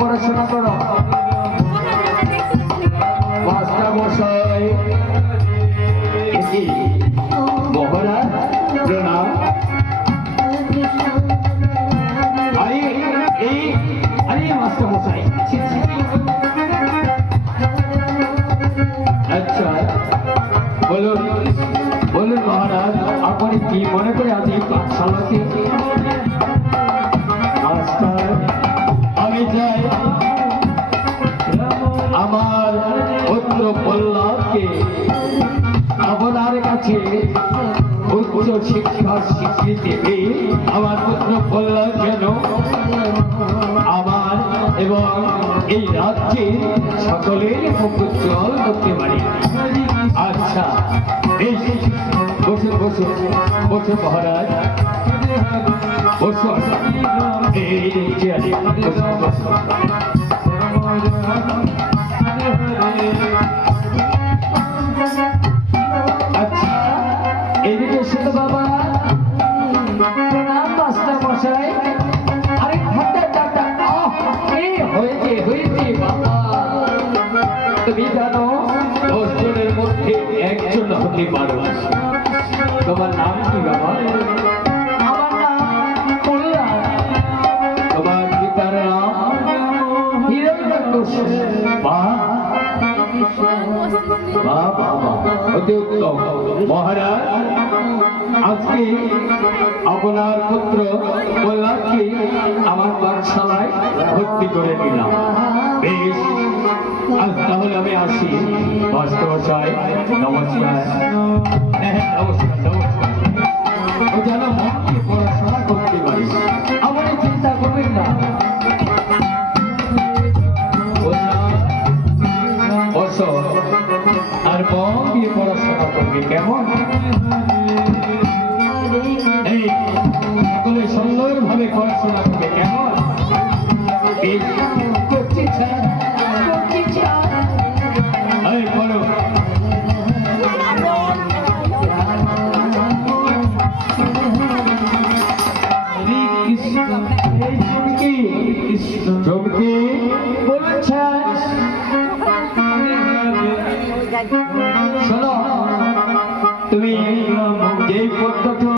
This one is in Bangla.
পড়াশোনা করো মাস্টার মশাই মহারাজ প্রণাম। আরে মাস্টার মশাই আচ্ছা বলুন বলুন মহারাজ আপনি কি মনে করে আজ এই পাঠশালাতে? মাস্টার আমি চাই আমার পুত্র প্রহ্লাদকে আপনার কাছে উচ্চ শিক্ষার স্বীকৃতি দিয়ে আমার পুত্র প্রহ্লাদ যেন আমার এবং এই রাজ্যের সকলের মুখ উজ্জ্বল করতে পারি। আচ্ছা বেশ বসুন বসুন বসুন মহারাজ বসুন এই চেয়ারে বসুন বসুন। আচ্ছা এদিকে শুধু বাবা প্রণাম মাস্টার মশাই। আরে হয়েছে হয়েছে বাবা তুমি জানো 10 জনের মধ্যে একজন হতে পারো। তোমার নাম কি বাবা? আমার নাম প্রহ্লাদ। তোমার পিতার নাম হিরণ্যকশিপু। অতি উত্তম মহারাজ আজকে আপনার পুত্র প্রহ্লাদকে আমার পাঠশালায় ভর্তি করে দিলাম। বেশ আজ তাহলে আমি আসি। মাস্টারমশাই নমস্কার। নমস্কার নমস্কার। ও যেন মন দিয়ে পড়াশোনা করতে পারি আমার চিন্তা করবেন না। বসো আর মন দিয়ে পড়াশোনা করবে কেমন? এই সকলে সুন্দরভাবে পড়াশোনা করবে কেমন? করছি স্যার করছি স্যার। এই পড়ো। হরে কৃষ্ণ চমকি